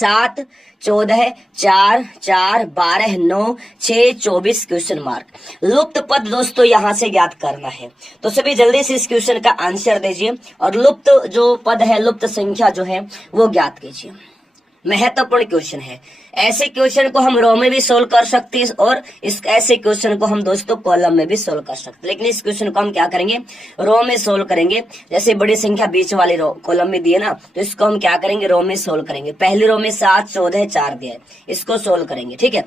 7, 14, 4, 4, 12, 9, 6, 24 question mark. लुप्त पद दोस्तों यहाँ से ज्ञात करना है, तो सभी जल्दी से इस क्वेश्चन का आंसर दीजिए और लुप्त जो पद है, लुप्त संख्या जो है वो ज्ञात कीजिए। महत्वपूर्ण क्वेश्चन है। ऐसे क्वेश्चन को हम रो में भी सोल्व कर सकते हैं और इस ऐसे क्वेश्चन को हम दोस्तों कॉलम में भी सोल्व कर सकते हैं, लेकिन इस क्वेश्चन को हम क्या करेंगे, रो में सोल्व करेंगे। जैसे बड़ी संख्या बीच वाले रो कॉलम में दिए ना, तो इसको हम क्या करेंगे, रो में सोल्व करेंगे। पहली रो में 7, 14, 4 दिया है, इसको सोल्व करेंगे। ठीक है,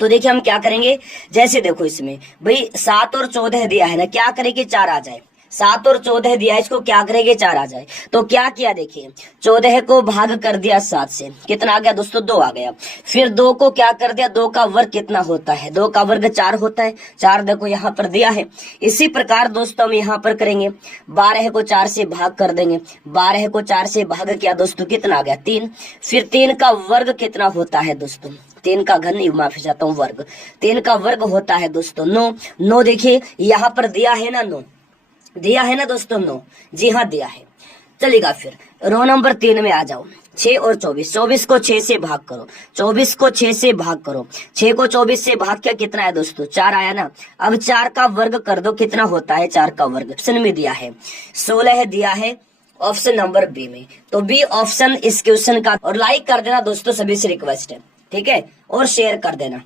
तो देखिए हम क्या करेंगे, जैसे देखो इसमें भाई 7 और 14 दिया है ना, क्या करेंगे, 4 आ जाए। 7 और 14 दिया है, इसको क्या करेंगे, 4 आ जाए। तो क्या किया, देखिए 14 को भाग कर दिया 7 से, कितना आ गया दोस्तों, 2 आ गया। फिर 2 को क्या कर दिया, 2 का वर्ग कितना होता है, 2 का वर्ग 4 होता है। 4 देखो यहाँ पर दिया है। इसी प्रकार दोस्तों हम यहाँ पर करेंगे, 12 को 4 से भाग कर देंगे। 12 को 4 से भाग किया दोस्तों, कितना आ गया, 3। फिर 3 का वर्ग कितना होता है दोस्तों, 3 का घन, माफी चाहता हूँ, वर्ग। 3 का वर्ग होता है दोस्तों 9। 9 देखिए यहाँ पर दिया है ना, 9 दिया है ना दोस्तों, 9, जी हाँ दिया है। चलेगा, फिर रो नंबर 3 में आ जाओ। 6 और 24, 24 को 6 से भाग करो, 24 को 6 से भाग करो। 6 को 24 से भाग किया, कितना है दोस्तों, 4 आया ना। अब 4 का वर्ग कर दो, कितना होता है, 4 का वर्ग। ऑप्शन में दिया है 16 दिया है, ऑप्शन नंबर बी में। तो बी ऑप्शन इस क्वेश्चन का। और लाइक कर देना दोस्तों, सभी से रिक्वेस्ट है, ठीक है, और शेयर कर देना।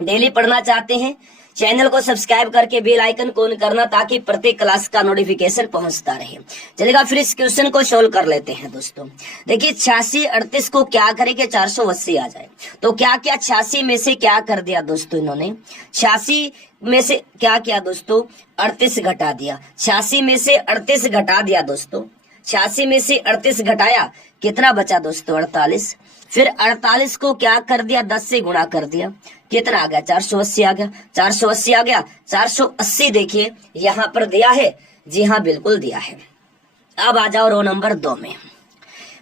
डेली पढ़ना चाहते हैं, चैनल को सब्सक्राइब करके बेल आइकन को ऑन करना, ताकि प्रत्येक क्लास का नोटिफिकेशन पहुंचता रहे। चलेगा, फिर इस क्वेश्चन को सोल्व कर लेते हैं दोस्तों। देखिए 86 38 को क्या करेंगे, 480 आ जाए। तो क्या किया, 86 में से क्या कर दिया दोस्तों इन्होंने, 86 में से क्या किया दोस्तों, 38 घटा दिया। 86 में से 38 घटा दिया दोस्तों, 86 में से 38 घटाया, कितना बचा दोस्तों, 48। फिर 48 को क्या कर दिया, 10 से गुणा कर दिया, कितना आ गया, 480 आ गया। 480 आ गया, 480 देखिए यहाँ पर दिया है, जी हाँ बिल्कुल दिया है। अब आ जाओ रो नंबर 2 में।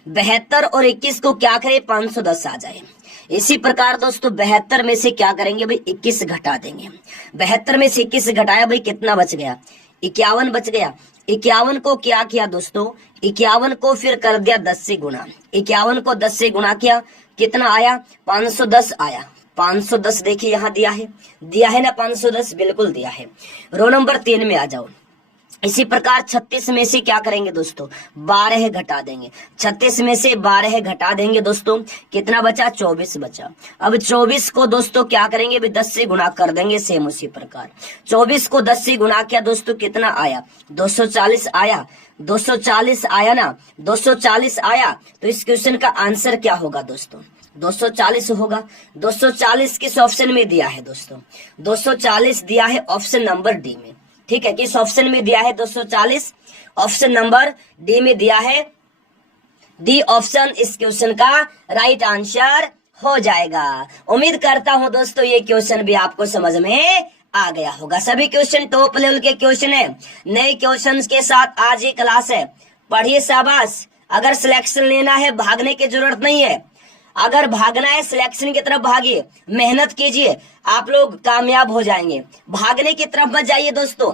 72 और 21 को क्या करें, 510 आ जाए। इसी प्रकार दोस्तों 72 में से क्या करेंगे भाई, 21 घटा देंगे। 72 में से 21 घटाया भाई, कितना बच गया, 51 बच गया। 51 को क्या किया दोस्तों, 51 को फिर कर दिया 10 से गुणा। 51 को 10 से गुणा किया, कितना आया, 510 आया। 510 देखिए यहाँ दिया है ना, 510 बिल्कुल दिया है। रो नंबर 3 में आ जाओ। इसी प्रकार 36 में से क्या करेंगे दोस्तों, 12 घटा देंगे। 36 में से 12 घटा देंगे दोस्तों, कितना बचा, 24 बचा। अब 24 को दोस्तों क्या करेंगे, 10 से गुणा कर देंगे, सेम उसी प्रकार। 24 को 10 से गुणा किया दोस्तों, कितना आया, 240 आया। 240 आया ना, 240 आया। तो इस क्वेश्चन का आंसर क्या होगा दोस्तों, 240 होगा। 240 किस ऑप्शन में दिया है दोस्तों, 240 दिया है ऑप्शन नंबर डी में। ठीक है, किस ऑप्शन में दिया है 240, ऑप्शन नंबर डी में दिया है। डी ऑप्शन इस क्वेश्चन का राइट आंसर हो जाएगा। उम्मीद करता हूं दोस्तों ये क्वेश्चन भी आपको समझ में आ गया होगा। सभी क्वेश्चन टॉप लेवल के क्वेश्चन है, नए क्वेश्चन के साथ आज ही क्लास है, पढ़िए शाबाश। अगर सिलेक्शन लेना है, भागने की जरूरत नहीं है। अगर भागना है सिलेक्शन की तरफ भागिए, मेहनत कीजिए, आप लोग कामयाब हो जाएंगे। भागने की तरफ मत जाइए दोस्तों,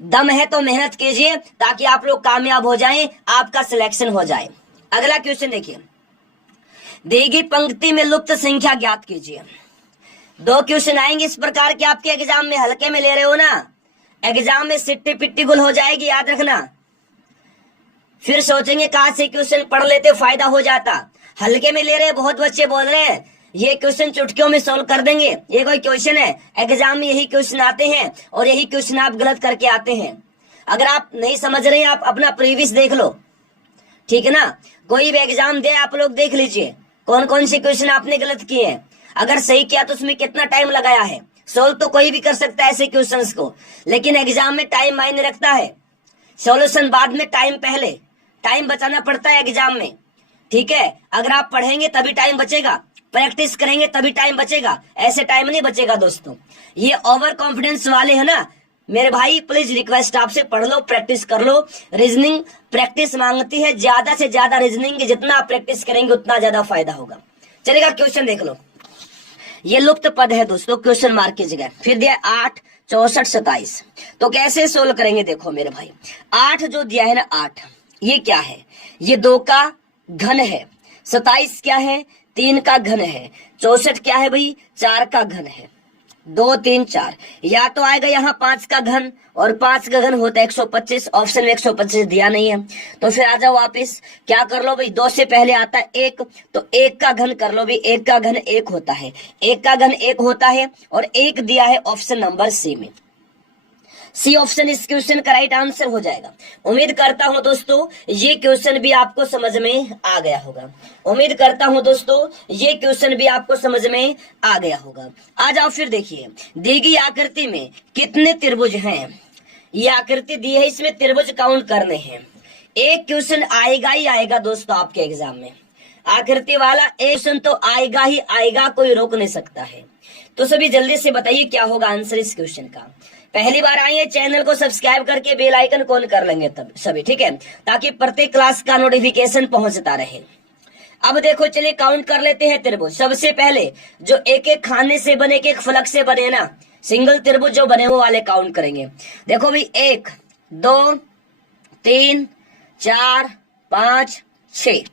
दम है तो मेहनत कीजिए, ताकि आप लोग कामयाब हो जाएं, आपका सिलेक्शन हो जाए। अगला क्वेश्चन देखिए, दी गई पंक्ति में लुप्त संख्या ज्ञात कीजिए। 2 क्वेश्चन आएंगे इस प्रकार के, आपके एग्जाम में हल्के में ले रहे हो ना, एग्जाम में सिट्टी पिट्टी गुल हो जाएगी, याद रखना। फिर सोचेंगे कहां से क्वेश्चन पढ़ लेते फायदा हो जाता। हल्के में ले रहे, बहुत बच्चे बोल रहे हैं ये क्वेश्चन चुटकियों में सोल्व कर देंगे, ये कोई क्वेश्चन है, एग्जाम में यही क्वेश्चन आते हैं और यही क्वेश्चन आप गलत करके आते हैं। अगर आप नहीं समझ रहे हैं, आप अपना प्रीवियस देख लो, ठीक है ना। कोई भी एग्जाम दे, आप लोग देख लीजिए कौन कौन से क्वेश्चन आपने गलत किए हैं। अगर सही किया तो उसमें कितना टाइम लगाया है। सोल्व तो कोई भी कर सकता है ऐसे क्वेश्चंस को, लेकिन एग्जाम में टाइम मायने रखता है। सॉल्यूशन बाद में, टाइम पहले, टाइम बचाना पड़ता है एग्जाम में, ठीक है। अगर आप पढ़ेंगे तभी टाइम बचेगा, प्रैक्टिस करेंगे तभी टाइम बचेगा, ऐसे टाइम नहीं बचेगा दोस्तों। ये ओवर कॉन्फिडेंस वाले है ना मेरे भाई, प्लीज रिक्वेस्ट आपसे, पढ़ लो, प्रैक्टिस कर लो। रीजनिंग प्रैक्टिस मांगती है, ज्यादा से ज्यादा रीजनिंग, जितना आप प्रैक्टिस करेंगे उतना ज्यादा फायदा होगा। चलेगा, क्वेश्चन देख लो। ये लुप्त पद है दोस्तों, क्वेश्चन मार्क की जगह। फिर दिया 8, 64, 27। तो कैसे सोल्व करेंगे, देखो मेरे भाई, 8 जो दिया है ना 8, ये क्या है, ये 2 का घन है। 27 क्या है, 3 का घन है। 64 क्या है भाई, 4 का घन है। 2 3 4, या तो आएगा यहाँ 5 का घन, और 5 का घन होता है 125। ऑप्शन में 125 दिया नहीं है, तो फिर आ जाओ वापिस। क्या कर लो भाई, 2 से पहले आता है 1, तो 1 का घन कर लो भाई। 1 का घन 1 होता है, 1 का घन 1 होता है, और 1 दिया है ऑप्शन नंबर सी में। सी ऑप्शन इस क्वेश्चन का राइट आंसर हो जाएगा। उम्मीद करता हूं दोस्तों ये क्वेश्चन भी आपको समझ में आ गया होगा। उम्मीद करता हूं दोस्तों ये क्वेश्चन भी आपको समझ में आ गया होगा। आ जाओ फिर देखिए, दी गई आकृति में कितने त्रिभुज हैं। ये आकृति दी है, इसमें त्रिभुज काउंट करने हैं। एक क्वेश्चन आएगा ही आएगा दोस्तों आपके एग्जाम में, आकृति वाला एक क्वेश्चन तो आएगा ही आएगा, कोई रोक नहीं सकता है। तो सभी जल्दी से बताइए क्या होगा आंसर इस क्वेश्चन का। पहली बार आए हैं, चैनल को सब्सक्राइब करके बेल आइकन कौन कर लेंगे तब सभी, ठीक है, ताकि प्रत्येक क्लास का नोटिफिकेशन पहुंचता रहे। अब देखो चलिए काउंट कर लेते हैं त्रिभुज। सबसे पहले जो एक एक खाने से बने, एक फलक से बने ना, सिंगल त्रिभुज जो बने वो वाले काउंट करेंगे। देखो भाई 1 2 3 4 5 6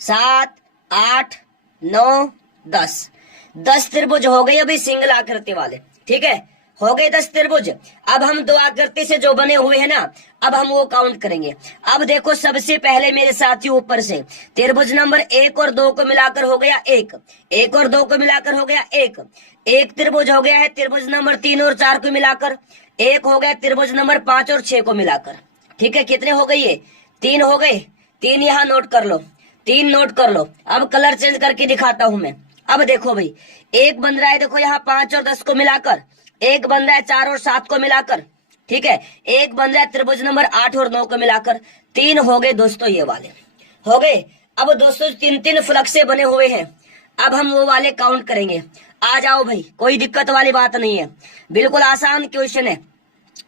7 8 9 10 त्रिभुज हो गए अभी सिंगल आकृति वाले, ठीक है, हो गए 10 त्रिभुज। अब हम 2 आकृति से जो बने हुए हैं ना, अब हम वो काउंट करेंगे। अब देखो सबसे पहले मेरे साथियों ऊपर से त्रिभुज नंबर 1 और 2 को मिलाकर हो गया 1, 1 और 2 को मिलाकर हो गया 1, एक त्रिभुज हो गया है। त्रिभुज नंबर 3 और 4 को मिलाकर 1 हो गया। त्रिभुज नंबर 5 और 6 को मिलाकर, ठीक है, कितने हो गए ये, 3 हो गए। 3 यहाँ नोट कर लो, 3 नोट कर लो। अब कलर चेंज करके दिखाता हूं मैं। अब देखो भाई एक बन रहा है, देखो यहाँ 5 और 10 को मिलाकर, एक बन रहा है 4 और 7 को मिलाकर, ठीक है, एक बन रहा है त्रिभुज नंबर 8 और 9 को मिलाकर। 3 हो गए दोस्तों, ये वाले हो गए। अब दोस्तों 3-3 फलक से बने हुए हैं, अब हम वो वाले काउंट करेंगे। आ जाओ भाई, कोई दिक्कत वाली बात नहीं है, बिल्कुल आसान क्वेश्चन है।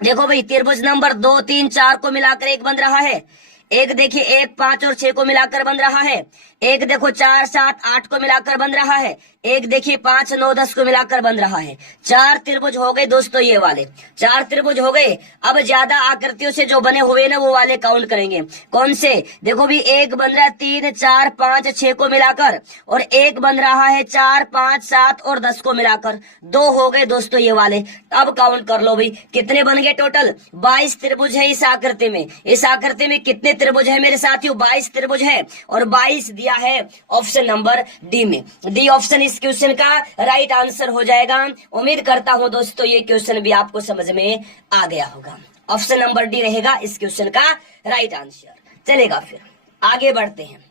देखो भाई त्रिभुज नंबर 2 3 4 को मिलाकर एक बन रहा है, एक देखिए 1 5 और 6 को मिलाकर बन रहा है, एक देखो 4 7 8 को मिलाकर बन रहा है, एक देखिए 5 9 10 को मिलाकर बन रहा है। 4 त्रिभुज हो गए दोस्तों, ये वाले 4 त्रिभुज हो गए। अब ज्यादा आकृतियों से जो बने हुए ना वो वाले काउंट करेंगे। कौन से, देखो भी एक बन रहा है 3 4 5 6 को मिलाकर, और एक बन रहा है 4 5 7 और 10 को मिलाकर। 2 हो गए दोस्तों ये वाले। अब काउंट कर लो भाई कितने बन गए टोटल। 22 त्रिभुज है इस आकृति में। इस आकृति में कितने त्रिभुज है मेरे साथियों, 22 त्रिभुज है, और 22 दिया है ऑप्शन नंबर डी में। डी ऑप्शन इस क्वेश्चन का राइट आंसर हो जाएगा। उम्मीद करता हूं दोस्तों ये क्वेश्चन भी आपको समझ में आ गया होगा। ऑप्शन नंबर डी रहेगा इस क्वेश्चन का राइट आंसर। चलेगा, फिर आगे बढ़ते हैं।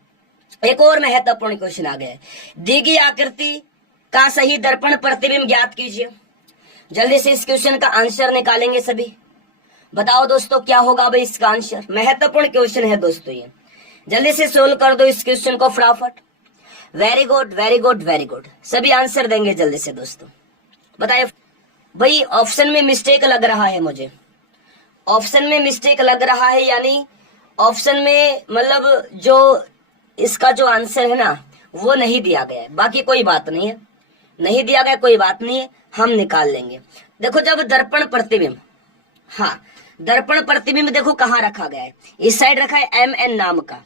एक और महत्वपूर्ण क्वेश्चन आ गया, दी गई आकृति का सही दर्पण प्रतिबिंब ज्ञात कीजिए। जल्दी से इस क्वेश्चन का आंसर निकालेंगे सभी। बताओ दोस्तों क्या होगा भाई इसका आंसर। महत्वपूर्ण क्वेश्चन है दोस्तों ये, जल्दी से सोल्व कर दो इस क्वेश्चन को फटाफट। Very good very good very good, सभी आंसर देंगे जल्दी से दोस्तों। बताइए भाई, ऑप्शन में मिस्टेक लग रहा है मुझे, ऑप्शन में मिस्टेक लग रहा है, यानी ऑप्शन में मतलब जो इसका जो आंसर है ना वो नहीं दिया गया है। बाकी कोई बात नहीं है, नहीं दिया गया कोई बात नहीं है, हम निकाल लेंगे। देखो जब दर्पण प्रतिबिंब, हाँ दर्पण प्रतिबिंब देखो कहाँ रखा गया है, इस साइड रखा है MN नाम का,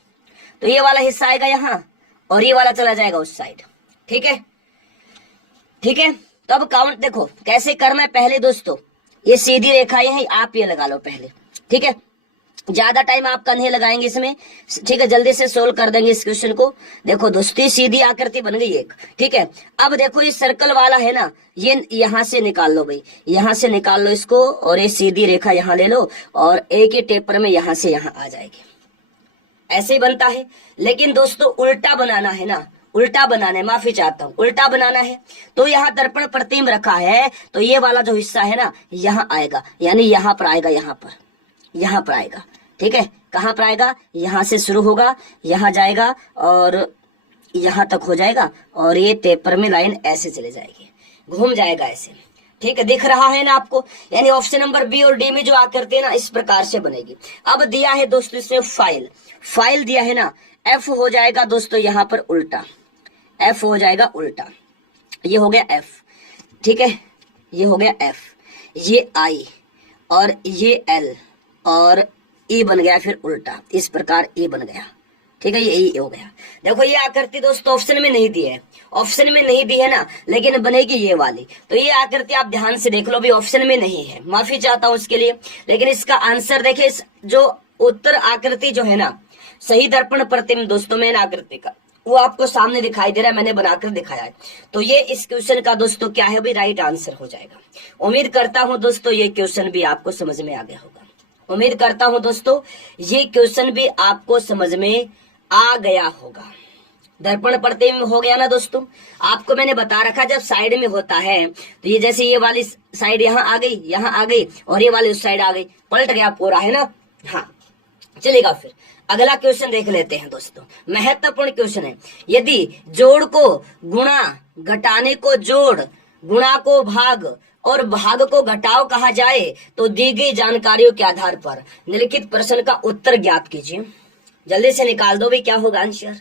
तो ये वाला हिस्सा आएगा यहाँ और ये वाला चला जाएगा उस साइड, ठीक है, ठीक है। तो अब काउंट देखो कैसे करना है। पहले दोस्तों ये सीधी रेखाएं हैं, आप ये लगा लो पहले, ठीक है, ज्यादा टाइम आपका नहीं लगाएंगे इसमें, ठीक है, जल्दी से सोल्व कर देंगे इस क्वेश्चन को। देखो दोस्तों सीधी आकृति बन गई एक, ठीक है। अब देखो ये सर्कल वाला है ना, ये यहां से निकाल लो भाई, यहां से निकाल लो इसको, और ये सीधी रेखा यहां ले लो, और एक ही टेपर में यहां से यहां आ जाएगी। ऐसे ही बनता है, लेकिन दोस्तों उल्टा बनाना है ना, उल्टा बनाना है, माफी चाहता हूं, उल्टा बनाना है। तो यहाँ दर्पण प्रतिबिंब रखा है, तो ये वाला जो हिस्सा है ना यहाँ आएगा, यानी यहाँ पर आएगा, यहाँ पर आएगा, ठीक है। कहाँ पर आएगा, यहाँ से शुरू होगा, यहाँ जाएगा और यहाँ तक हो जाएगा, और ये टेपर में लाइन ऐसे चले जाएगी, घूम जाएगा ऐसे, ठीक है, दिख रहा है ना आपको। यानी ऑप्शन नंबर बी और डी में जो आकृति है ना इस प्रकार से बनेगी। अब दिया है दोस्तों इसमें फाइल दिया है ना, एफ हो जाएगा दोस्तों यहाँ पर उल्टा, एफ हो जाएगा उल्टा, ये हो गया एफ, ठीक है, ये हो गया एफ, ये आई और ये एल, और ई बन गया फिर उल्टा, इस प्रकार ई बन गया, ठीक है, यही हो गया। देखो ये आकृति दोस्तों ऑप्शन में नहीं दी है, ऑप्शन में नहीं दी है ना, लेकिन बनेगी ये वाली। तो ये आकृति आप ध्यान से देख लो, भी ऑप्शन में नहीं है, माफी चाहता हूं उसके लिए। लेकिन इसका आंसर देखिए, जो उत्तर आकृति जो है ना, सही दर्पण प्रतिबिंब दोस्तों मेन आकृति का, वो आपको सामने दिखाई दे रहा है, मैंने बनाकर दिखाया है। तो ये इस क्वेश्चन का दोस्तों क्या है, भी राइट आंसर हो जाएगा। उम्मीद करता हूं दोस्तों ये क्वेश्चन भी आपको समझ में आ गया होगा। उम्मीद करता हूं दोस्तों ये क्वेश्चन भी आपको समझ में आ गया होगा। दर्पण प्रतिबिंब हो गया ना दोस्तों। आपको मैंने बता रखा, जब साइड में होता है तो ये जैसे ये वाली साइड यहाँ आ गई, यहाँ आ गई, और ये वाली उस साइड आ गई, पलट गया पूरा, है ना। हाँ चलेगा। फिर अगला क्वेश्चन देख लेते हैं दोस्तों, महत्वपूर्ण क्वेश्चन है। यदि जोड़ को गुणा, घटाने को जोड़, गुणा को भाग और भाग को घटाव कहा जाए तो दी गई जानकारियों के आधार पर निम्नलिखित प्रश्न का उत्तर ज्ञात कीजिए। जल्दी से निकाल दो भी, क्या होगा आंसर।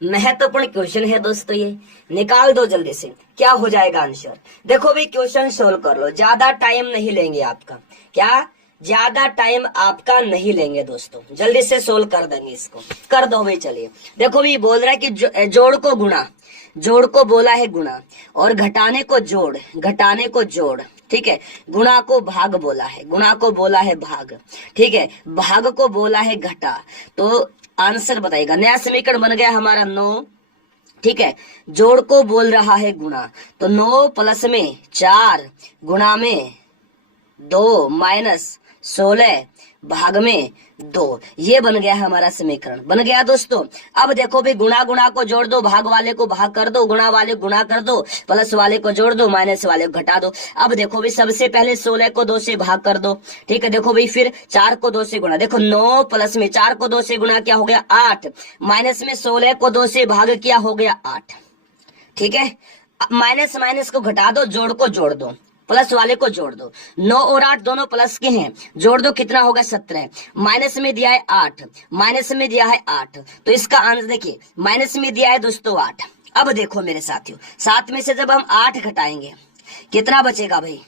महत्वपूर्ण क्वेश्चन है दोस्तों, ये निकाल दो जल्दी से, क्या हो जाएगा आंसर। देखो भी क्वेश्चन सोल्व कर लो, ज्यादा टाइम नहीं लेंगे आपका, क्या ज्यादा टाइम आपका नहीं लेंगे दोस्तों, जल्दी से सोल्व कर देंगे इसको, कर दो भाई। चलिए देखो भी बोल रहा है कि जोड़ को गुणा, जोड़ को बोला है गुणा, और घटाने को जोड़, घटाने को जोड़, ठीक है। गुणा को भाग बोला है, गुणा को बोला है भाग, ठीक है। भाग को बोला है घटा। तो आंसर बताइएगा। नया समीकरण बन गया हमारा 9, ठीक है। जोड़ को बोल रहा है गुणा, तो 9 प्लस में 4 गुणा में 2 माइनस 16 भाग में 2, ये बन गया हमारा समीकरण, बन गया दोस्तों। अब देखो भी गुणा गुणा को जोड़ दो, भाग वाले को भाग कर दो, गुणा वाले गुणा कर दो, प्लस वाले को जोड़ दो, माइनस वाले को घटा दो। अब देखो भी सबसे पहले 16 को 2 से भाग कर दो, ठीक है। देखो भाई फिर 4 को 2 से गुणा, देखो 9 प्लस में 4 को 2 से गुणा क्या हो गया 8, माइनस में 16 को 2 से भाग किया हो गया 8, ठीक है। माइनस माइनस को घटा दो, जोड़ को जोड़ दो, प्लस वाले को जोड़ दो। 9 और 8 दोनों प्लस के हैं, जोड़ दो कितना होगा 17। माइनस में दिया है 8, माइनस में दिया है 8, तो इसका आंसर देखिए, माइनस में दिया है दोस्तों 8। अब देखो मेरे साथियों, 7 में से जब हम 8 घटाएंगे कितना बचेगा भाई,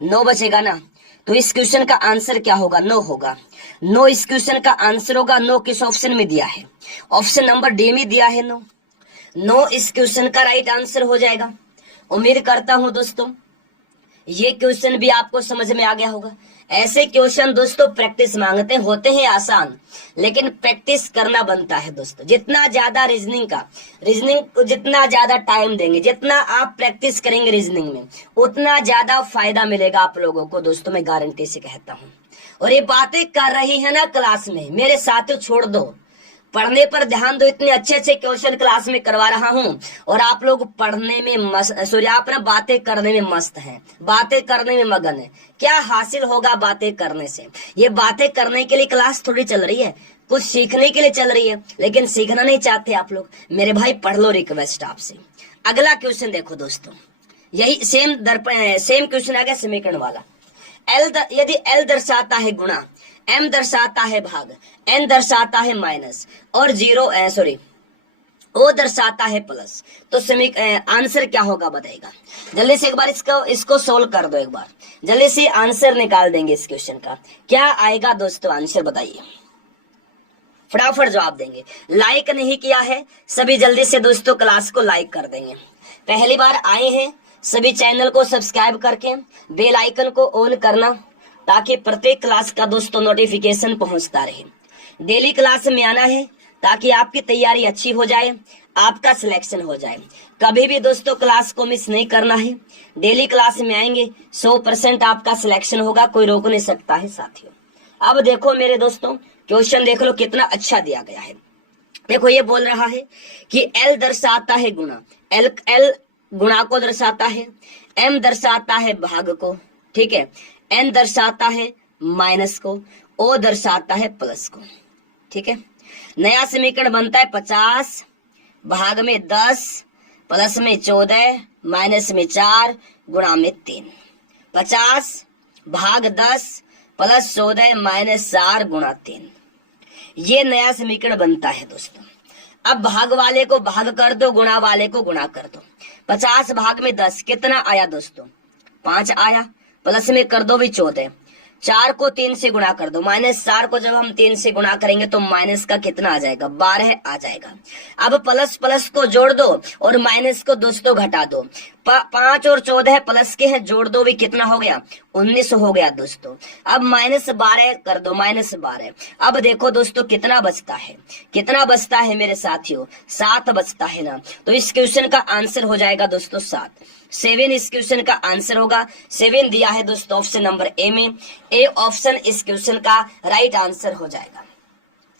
9 बचेगा ना। तो इस क्वेश्चन का आंसर क्या होगा, 9 होगा। 9 इस क्वेश्चन का आंसर होगा। 9 किस ऑप्शन में दिया है, ऑप्शन नंबर डी में दिया है 9। 9 इस क्वेश्चन का राइट आंसर हो जाएगा। उम्मीद करता हूं दोस्तों ये क्वेश्चन भी आपको समझ में आ गया होगा। ऐसे क्वेश्चन दोस्तों प्रैक्टिस मांगते होते हैं आसान, लेकिन प्रैक्टिस करना बनता है दोस्तों। जितना ज्यादा रीजनिंग जितना ज्यादा टाइम देंगे, जितना आप प्रैक्टिस करेंगे रीजनिंग में, उतना ज्यादा फायदा मिलेगा आप लोगों को दोस्तों, मैं गारंटी से कहता हूँ। और ये बातें कर रही है ना क्लास में, मेरे साथियों छोड़ दो, पढ़ने पर ध्यान दो। इतने अच्छे अच्छे क्वेश्चन क्लास में करवा रहा हूं और आप लोग पढ़ने में मस्त, सॉरी आप ना बातें करने में मस्त हैं, बातें करने में मगन है। क्या हासिल होगा बातें करने से, ये बातें करने के लिए क्लास थोड़ी चल रही है, कुछ सीखने के लिए चल रही है, लेकिन सीखना नहीं चाहते आप लोग। मेरे भाई पढ़ लो, रिक्वेस्ट आपसे। अगला क्वेश्चन देखो दोस्तों, यही सेम क्वेश्चन आ गया समीकरण वाला। यदि एल दर्शाता है गुणा, एम दर्शाता है भाग, एन दर्शाता है माइनस, और ओ दर्शाता है प्लस, तो आंसर क्या होगा बताएगा। जल्दी से एक बार इसको सोल्व कर दो, एक बार जल्दी से आंसर निकाल देंगे इस क्वेश्चन का। क्या आएगा दोस्तों आंसर बताइए, फटाफट जवाब देंगे। लाइक नहीं किया है सभी, जल्दी से दोस्तों क्लास को लाइक कर देंगे। पहली बार आए हैं सभी, चैनल को सब्सक्राइब करके बेल आइकन को ऑन करना, ताकि प्रत्येक क्लास का दोस्तों नोटिफिकेशन पहुंचता रहे। डेली क्लास में आना है ताकि आपकी तैयारी अच्छी हो जाए, आपका सिलेक्शन हो जाए। कभी भी दोस्तों क्लास को मिस नहीं करना है। डेली क्लास में आएंगे 100% आपका सिलेक्शन होगा, कोई रोक नहीं सकता है साथियों। अब देखो मेरे दोस्तों क्वेश्चन देख लो कितना अच्छा दिया गया है। देखो ये बोल रहा है कि एल दर्शाता है गुणा, एल गुणा को दर्शाता है, एम दर्शाता है भाग को, ठीक है, एन दर्शाता है माइनस को, ओ दर्शाता है प्लस को, ठीक है। नया समीकरण बनता है 50 भाग में 10 प्लस में 14 माइनस में 4 गुणा में 3। 50 भाग 10 प्लस 14 माइनस 4 गुणा 3, ये नया समीकरण बनता है दोस्तों। अब भाग वाले को भाग कर दो, गुणा वाले को गुणा कर दो। 50 भाग में 10 कितना आया दोस्तों, 5 आया, प्लस में कर दो भी 14, 4 को 3 से गुणा कर दो, -4 को जब हम 3 से गुणा करेंगे तो माइनस का कितना आ जाएगा, 12 आ जाएगा। अब प्लस प्लस को जोड़ दो और माइनस को दोस्तों घटा दो। 5 और 14 प्लस के हैं, जोड़ दो भी, कितना हो गया, 19 हो गया दोस्तों। अब -12 कर दो, -12। अब देखो दोस्तों कितना बचता है, कितना बचता है मेरे साथियों, 7 बचता है ना। तो इस क्वेश्चन का आंसर हो जाएगा दोस्तों 7 इस क्वेश्चन का आंसर होगा। 7 दिया है दोस्तों ऑप्शन नंबर ए में। ए ऑप्शन इस क्वेश्चन का राइट आंसर हो जाएगा।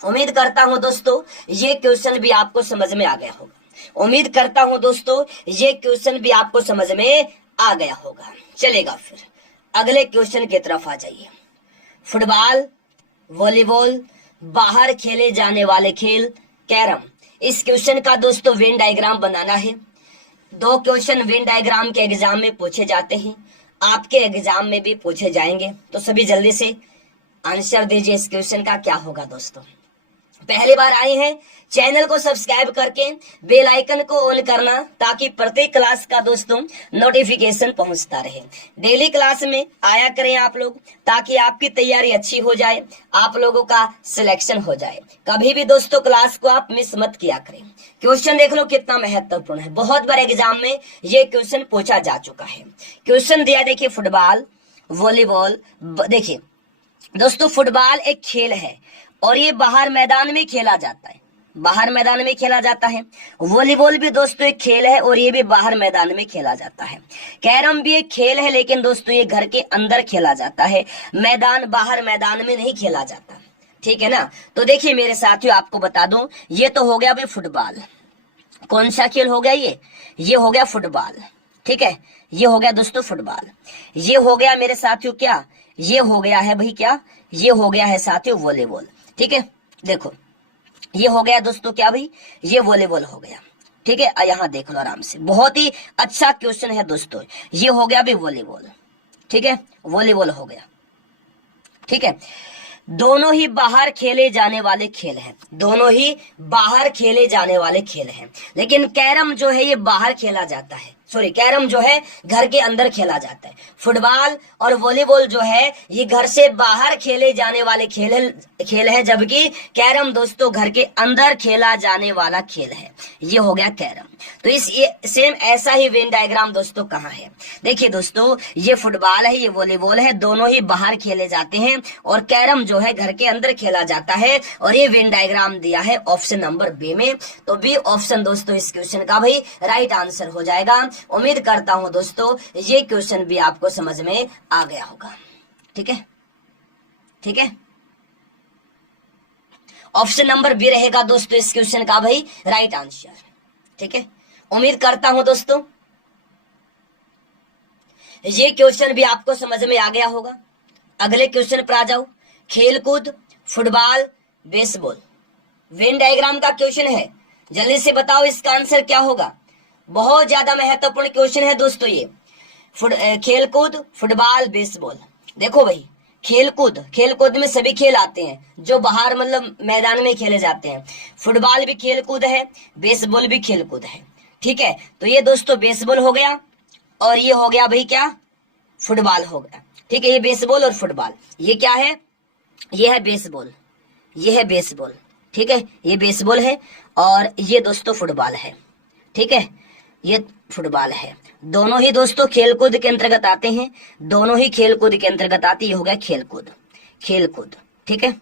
उम्मीद करता हूं दोस्तों ये क्वेश्चन भी आपको समझ में आ गया होगा। उम्मीद करता हूं दोस्तों ये क्वेश्चन भी आपको समझ में आ गया होगा। चलेगा फिर अगले क्वेश्चन की तरफ आ जाइए। फुटबॉल, वॉलीबॉल, बाहर खेले जाने वाले खेल, कैरम। इस क्वेश्चन का दोस्तों वेन डायग्राम बनाना है। 2 क्वेश्चन वेन डायग्राम के एग्जाम में पूछे जाते हैं, आपके एग्जाम में भी पूछे जाएंगे। तो सभी जल्दी से आंसर दीजिए इस क्वेश्चन का क्या होगा दोस्तों। पहली बार आए हैं चैनल को सब्सक्राइब करके बेल आइकन को ऑन करना, ताकि प्रत्येक क्लास का दोस्तों नोटिफिकेशन पहुंचता रहे। डेली क्लास में आया करें आप लोग, ताकि आपकी तैयारी अच्छी हो जाए, आप लोगों का सिलेक्शन हो जाए। कभी भी दोस्तों क्लास को आप मिस मत किया करें। क्वेश्चन देख लो कितना महत्वपूर्ण है, बहुत बार एग्जाम में ये क्वेश्चन पूछा जा चुका है। क्वेश्चन दिया देखिए फुटबॉल, वॉलीबॉल। देखिए दोस्तों फुटबॉल एक खेल है और ये बाहर मैदान में खेला जाता है, बाहर मैदान में खेला जाता है। वॉलीबॉल भी दोस्तों एक खेल है और ये भी बाहर मैदान में खेला जाता है। कैरम भी एक खेल है, लेकिन दोस्तों ये घर के अंदर खेला जाता है, बाहर मैदान में नहीं खेला जाता। ठीक है ना। तो देखिए मेरे साथियों आपको बता दूं, ये तो हो गया भाई फुटबॉल। कौन सा खेल हो गया ये हो गया फुटबॉल। ठीक है, ये हो गया दोस्तों फुटबॉल। ये हो गया मेरे साथियों क्या, ये हो गया है भाई क्या, ये हो गया है साथियों वॉलीबॉल। ठीक है, देखो ये हो गया दोस्तों क्या भाई, ये वॉलीबॉल हो गया। ठीक है, यहाँ देख लो आराम से, बहुत ही अच्छा क्वेश्चन है दोस्तों। ये हो गया भाई वॉलीबॉल। ठीक है, वॉलीबॉल हो गया। ठीक है, दोनों ही बाहर खेले जाने वाले खेल हैं, दोनों ही बाहर खेले जाने वाले खेल हैं। लेकिन कैरम जो है ये बाहर खेला जाता है, सॉरी कैरम जो है घर के अंदर खेला जाता है। फुटबॉल और वॉलीबॉल जो है ये घर से बाहर खेले जाने वाले खेल है, जबकि कैरम दोस्तों घर के अंदर खेला जाने वाला खेल है। ये हो गया कैरम। तो ये सेम ऐसा ही वेन डायग्राम दोस्तों कहाँ है, देखिए दोस्तों ये फुटबॉल है, ये वॉलीबॉल है, दोनों ही बाहर खेले जाते हैं और कैरम जो है घर के अंदर खेला जाता है। और ये वेन डायग्राम दिया है ऑप्शन नंबर बी में। तो बी ऑप्शन दोस्तों इस क्वेश्चन का भाई राइट आंसर हो जाएगा। उम्मीद करता हूं दोस्तों ये क्वेश्चन भी आपको समझ में आ गया होगा। ठीक है, ठीक है, ऑप्शन नंबर बी रहेगा दोस्तों इस क्वेश्चन का भाई राइट आंसर। ठीक है, उम्मीद करता हूं दोस्तों ये क्वेश्चन भी आपको समझ में आ गया होगा। अगले क्वेश्चन पर आ जाओ। खेलकूद, फुटबॉल, बेसबॉल, वेन डायग्राम का क्वेश्चन है। जल्दी से बताओ इसका आंसर क्या होगा। बहुत ज्यादा महत्वपूर्ण क्वेश्चन है दोस्तों ये। खेलकूद, फुटबॉल, बेसबॉल। देखो भाई खेलकूद में सभी खेल आते हैं जो बाहर मतलब मैदान में खेले जाते हैं। फुटबॉल भी खेलकूद है, बेसबॉल भी खेलकूद है। ठीक है, तो ये दोस्तों बेसबॉल हो गया और ये हो गया भाई क्या, फुटबॉल हो गया। ठीक है, ये बेसबॉल और फुटबॉल, ये क्या है, ये है बेसबॉल, ये है बेसबॉल। ठीक है, ये बेसबॉल है और ये दोस्तों फुटबॉल है। ठीक है, ये फुटबॉल है। दोनों ही दोस्तों खेलकूद के अंतर्गत आते हैं, दोनों ही खेलकूद के अंतर्गत आती है। हो गया खेलकूद। ठीक है,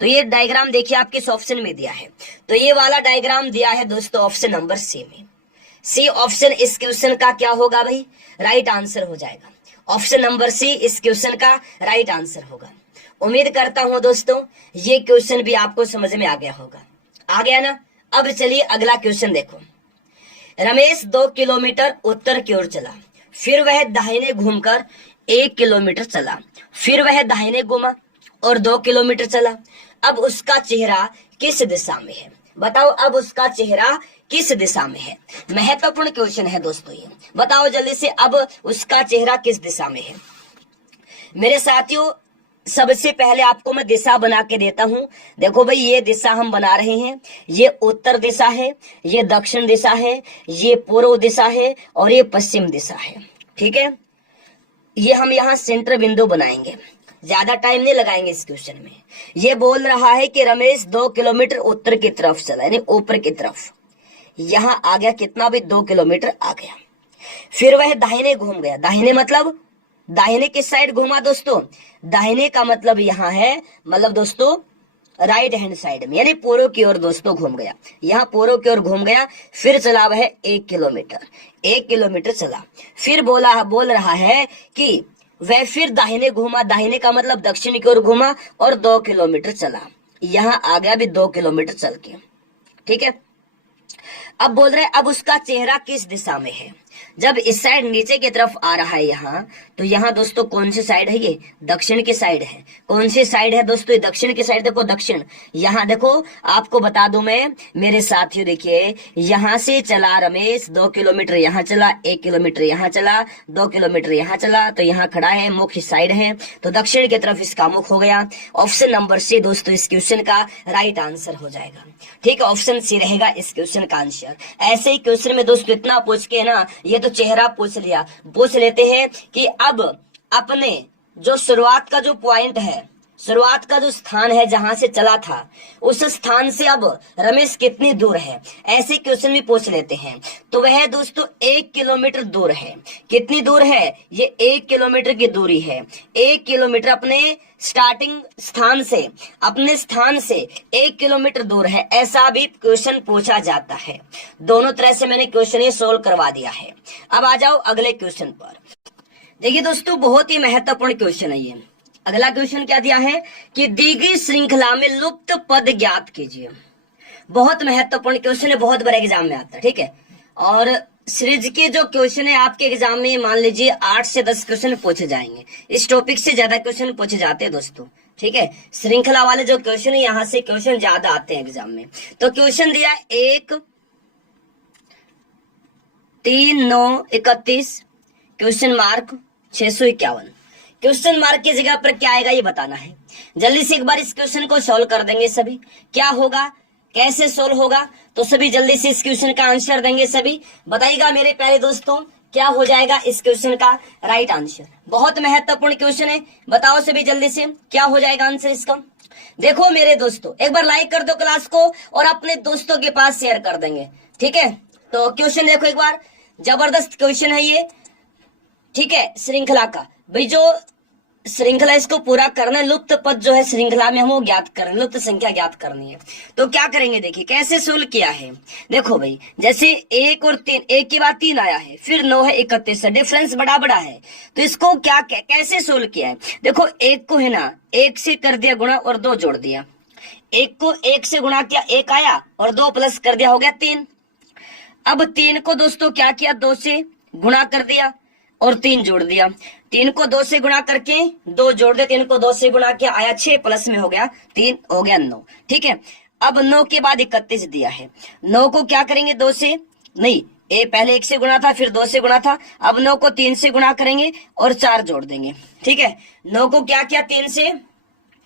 तो ये डायग्राम देखिए आपके इस ऑप्शन में दिया है। तो ये वाला डायग्राम दिया है दोस्तों ऑप्शन नंबर सी में। सी ऑप्शन इस क्वेश्चन का क्या होगा भाई, राइट आंसर हो जाएगा। ऑप्शन नंबर सी इस क्वेश्चन का राइट आंसर होगा। उम्मीद करता हूं दोस्तों ये क्वेश्चन भी आपको समझ में आ गया होगा। आ गया ना। अब चलिए अगला क्वेश्चन देखो। रमेश 2 किलोमीटर उत्तर की ओर चला, फिर वह दाहिने घूमकर 1 किलोमीटर चला, फिर वह दाहिने घूमा और 2 किलोमीटर चला। अब उसका चेहरा किस दिशा में है, बताओ अब उसका चेहरा किस दिशा में है। महत्वपूर्ण क्वेश्चन है दोस्तों ये, बताओ जल्दी से अब उसका चेहरा किस दिशा में है। मेरे साथियों सबसे पहले आपको मैं दिशा बना के देता हूं। देखो भाई ये दिशा हम बना रहे हैं, ये उत्तर दिशा है, ये दक्षिण दिशा है, ये पूर्व दिशा है और ये पश्चिम दिशा है। ठीक है, ये हम यहाँ सेंटर बिंदु बनाएंगे। ज्यादा टाइम नहीं लगाएंगे इस क्वेश्चन में। ये बोल रहा है कि रमेश 2 किलोमीटर उत्तर की तरफ चला, यानी ऊपर की तरफ। यहां आ गया कितना भी, 2 किलोमीटर आ गया। फिर वह दाहिने घूम गया। दाहिने मतलब दाहिने किस साइड घूमा दोस्तों? दाहिने का मतलब यहां है, मतलब दोस्तों राइट हैंड साइड में, यानी पूर्व की ओर दोस्तों घूम गया। यहाँ पूर्व की ओर घूम गया। फिर चला वह 1 किलोमीटर, 1 किलोमीटर चला। फिर बोल रहा है कि वह फिर दाहिने घूमा। दाहिने का मतलब दक्षिण की ओर घूमा और 2 किलोमीटर चला। यहाँ आ गया भी 2 किलोमीटर चल के, ठीक है। अब बोल रहे अब उसका चेहरा किस दिशा में है? जब इस साइड नीचे की तरफ आ रहा है यहाँ, तो यहाँ दोस्तों कौन सी साइड है? ये दक्षिण की साइड है। कौन सी साइड है दोस्तों? दक्षिण की साइड। देखो दक्षिण, यहाँ देखो आपको बता दूं मैं मेरे साथियों, देखिए यहाँ से चला रमेश 2 किलोमीटर यहाँ चला, 1 किलोमीटर यहाँ चला, 2 किलोमीटर यहाँ चला, तो यहाँ खड़ा है, मुख्य साइड है, तो दक्षिण की तरफ इसका मुख हो गया। ऑप्शन नंबर सी दोस्तों इस क्वेश्चन का राइट आंसर हो जाएगा, ठीक है। ऑप्शन सी रहेगा इस क्वेश्चन का आंसर। ऐसे ही क्वेश्चन में दोस्तों इतना पूछ के ना, ये तो चेहरा पूछ लिया, पूछ लेते हैं कि अब अपने जो शुरुआत का जो पॉइंट है, शुरुआत का जो स्थान है जहां से चला था, उस स्थान से अब रमेश कितनी दूर है, ऐसे क्वेश्चन भी पूछ लेते हैं। तो वह दोस्तों 1 किलोमीटर दूर है। कितनी दूर है? ये 1 किलोमीटर की दूरी है। 1 किलोमीटर अपने स्टार्टिंग स्थान से, अपने स्थान से 1 किलोमीटर दूर है, ऐसा भी क्वेश्चन पूछा जाता है। दोनों तरह से मैंने क्वेश्चन ये सोल्व करवा दिया है। अब आ जाओ अगले क्वेश्चन पर। देखिए दोस्तों बहुत ही महत्वपूर्ण क्वेश्चन है ये। अगला क्वेश्चन क्या दिया है कि दी गई श्रृंखला में लुप्त पद ज्ञात कीजिए। बहुत महत्वपूर्ण क्वेश्चन है, बहुत बार एग्जाम में आता है, ठीक है। और सीरीज के जो क्वेश्चन है आपके एग्जाम में मान लीजिए 8 से 10 क्वेश्चन पूछे जाएंगे। इस टॉपिक से ज्यादा क्वेश्चन पूछे जाते हैं दोस्तों, ठीक है। श्रृंखला वाले जो क्वेश्चन है यहाँ से क्वेश्चन ज्यादा आते हैं एग्जाम में। तो क्वेश्चन दिया 1 3 9 31 क्वेश्चन मार्क 651। क्वेश्चन मार्क की जगह पर क्या आएगा ये बताना है। जल्दी से एक बार इस क्वेश्चन को सॉल्व कर देंगे सभी। क्या होगा, कैसे सोल्व होगा, तो सभी जल्दी से इस क्वेश्चन का आंसर देंगे। सभी बताइएगा मेरे प्यारे दोस्तों क्या हो जाएगा इस क्वेश्चन का राइट आंसर। बहुत महत्वपूर्ण क्वेश्चन है, बताओ सभी जल्दी से क्या हो जाएगा आंसर इसका। देखो मेरे दोस्तों एक बार लाइक कर दो क्लास को और अपने दोस्तों के पास शेयर कर देंगे, ठीक है। तो क्वेश्चन देखो एक बार, जबरदस्त क्वेश्चन है ये, ठीक है। श्रृंखला का भाई जो श्रृंखला इसको पूरा करना है, लुप्त पद जो है श्रृंखला में हम वो ज्ञात करें, लुप्त संख्या ज्ञात करनी है। तो क्या करेंगे देखिए कैसे सोल्व किया है। देखो भाई जैसे 1 और 3, 1 के बाद 3 आया है, फिर 9 है 31 है, डिफरेंस बड़ा बड़ा है। तो इसको क्या कैसे सोल्व किया है, देखो 1 को है ना 1 से कर दिया गुणा और 2 जोड़ दिया। 1 को 1 से गुणा किया 1 आया और 2 प्लस कर दिया हो गया 3। अब 3 को दोस्तों क्या किया 2 से गुणा कर दिया और 3 जोड़ दिया। 3 को 2 से गुणा करके 2 जोड़ दे, 3 को 2 से गुणा किया आया 6 प्लस में हो गया 3 हो गया 9, ठीक है। अब 9 के बाद 31 दिया है, 9 को क्या करेंगे 2 से नहीं, पहले 1 से गुणा था फिर 2 से गुणा था, अब 9 को 3 से गुणा करेंगे और 4 जोड़ देंगे, ठीक है। 9 को क्या किया 3 से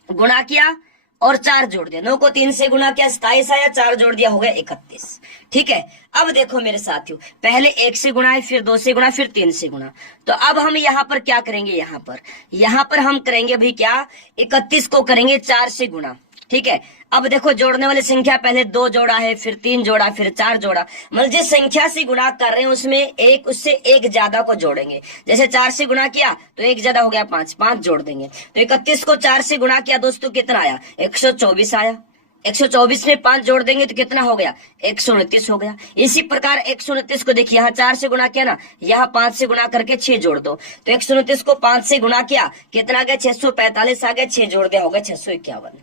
गुणा किया और 4 जोड़ दिया, 9 को 3 से गुणा किया 27 आया, 4 जोड़ दिया हो गया 31, ठीक है। अब देखो मेरे साथियों पहले 1 से गुणा है, फिर 2 से गुणा, फिर 3 से गुणा। तो अब हम यहाँ पर क्या करेंगे, यहाँ पर हम करेंगे भाई क्या 31 को करेंगे 4 से गुणा, ठीक है। अब देखो जोड़ने वाली संख्या पहले 2 जोड़ा है, फिर 3 जोड़ा, फिर 4 जोड़ा, मतलब जिस संख्या से गुणा कर रहे हैं उसमें एक उससे एक ज्यादा को जोड़ेंगे। जैसे 4 से गुणा किया तो एक ज्यादा हो गया 5, 5 जोड़ देंगे। तो 31 को 4 से गुणा किया दोस्तों कितना आया 124 आया। 124 में 5 जोड़ देंगे तो कितना हो गया 129 हो गया। इसी प्रकार 129 को देखिए यहाँ 4 से गुणा किया ना, यहाँ 5 से गुणा करके 6 जोड़ दो, तो 129 को 5 से गुणा किया कितना आ गया 645 आ गया, 6 जोड़ दिया होगा 651।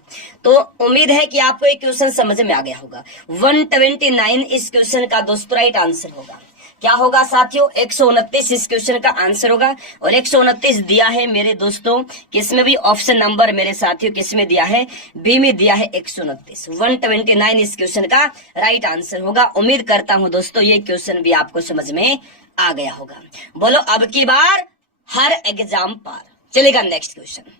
तो उम्मीद है कि आपको ये क्वेश्चन समझ में आ गया होगा। 129 इस क्वेश्चन का दोस्तों राइट आंसर होगा। क्या होगा साथियों 129 इस क्वेश्चन का आंसर होगा। और 129 दिया है मेरे दोस्तों किसमें भी, ऑप्शन नंबर मेरे साथियों किसमें दिया है, बी में दिया है 129। 129 इस क्वेश्चन का राइट आंसर होगा। उम्मीद करता हूं दोस्तों ये क्वेश्चन भी आपको समझ में आ गया होगा। बोलो अब की बार हर एग्जाम पार। चलेगा नेक्स्ट क्वेश्चन।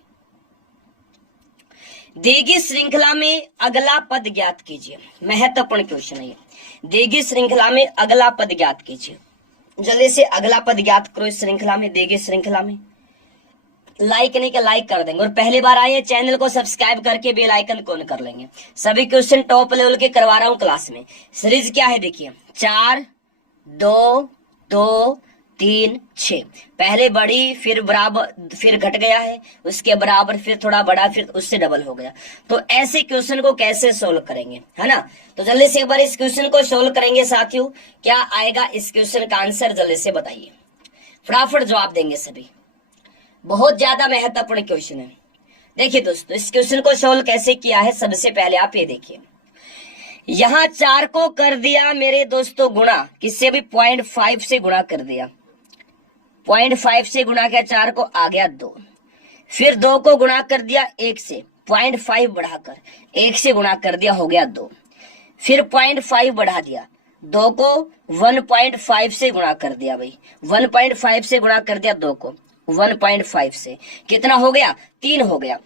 दी गई श्रृंखला में अगला पद ज्ञात कीजिए। महत्वपूर्ण क्वेश्चन है ये। दी गई श्रृंखला में अगला पद ज्ञात कीजिए। जल्दी से अगला पद ज्ञात करो इस श्रृंखला में, दी गई श्रृंखला में। लाइक नहीं कि लाइक कर देंगे, और पहली बार आए चैनल को सब्सक्राइब करके बेल आइकन ऑन कर लेंगे। सभी क्वेश्चन टॉप लेवल के करवा रहा हूं क्लास में। सीरीज क्या है देखिए, 4 2 2 3 6, पहले बड़ी फिर बराबर फिर घट गया है, उसके बराबर फिर थोड़ा बड़ा फिर उससे डबल हो गया। तो ऐसे क्वेश्चन को कैसे सोल्व करेंगे, है ना। तो जल्दी से एक बार इस क्वेश्चन को सोल्व करेंगे साथियों। क्या आएगा इस क्वेश्चन का आंसर, जल्दी से बताइए, फटाफट जवाब देंगे सभी। बहुत ज्यादा महत्वपूर्ण क्वेश्चन है। देखिए दोस्तों, इस क्वेश्चन को सोल्व कैसे किया है, सबसे पहले आप ये देखिए, यहां 4 को कर दिया मेरे दोस्तों गुणा, किससे भी 0.5 से गुणा कर दिया, 0.5 से गुणा किया 4 को, आ गया 2। फिर 2 को गुणा कर दिया 1 से, 0.5 बढ़ाकर 1 से गुणा कर दिया, हो गया 2। फिर 0.5 बढ़ा दिया, 2 को 1.5 से गुणा कर दिया भाई, 1.5 से गुणा कर दिया 2 को 1.5 से, कितना हो गया, 3 हो गया।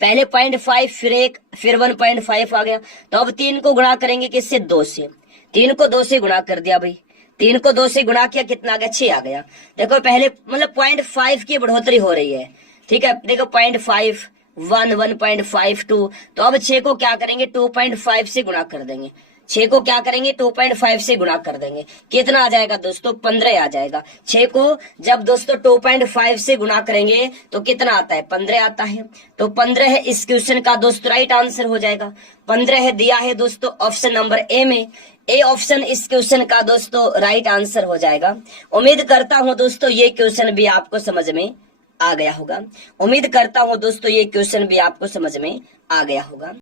पहले 0.5 फिर 1 फिर 1.5 आ गया। तो अब 3 को गुणा करेंगे किससे, 2 से, 3 को 2 से गुणा कर दिया भाई, 3 को 2 से गुणा किया, कितना आ गया, 6 आ गया। देखो पहले मतलब 0.5 की बढ़ोतरी हो रही है, ठीक है। देखो 0.5 1 1.5 2, तो अब 6 को क्या करेंगे, 2.5 से गुणा कर देंगे, 6 को क्या करेंगे, 2.5 से गुणा कर देंगे, कितना आ जाएगा दोस्तों, 15 आ जाएगा। 6 को जब दोस्तों 2.5 से गुणा करेंगे तो कितना आता है, 15 आता है। तो 15 है इस क्वेश्चन का दोस्तों राइट आंसर हो जाएगा। 15 है दिया है दोस्तों ऑप्शन नंबर ए में, ए ऑप्शन इस क्वेश्चन का दोस्तों राइट आंसर हो जाएगा। उम्मीद करता हूं दोस्तों ये क्वेश्चन भी आपको समझ में आ गया होगा। उम्मीद करता हूं दोस्तों ये क्वेश्चन भी आपको समझ में आ गया होगा।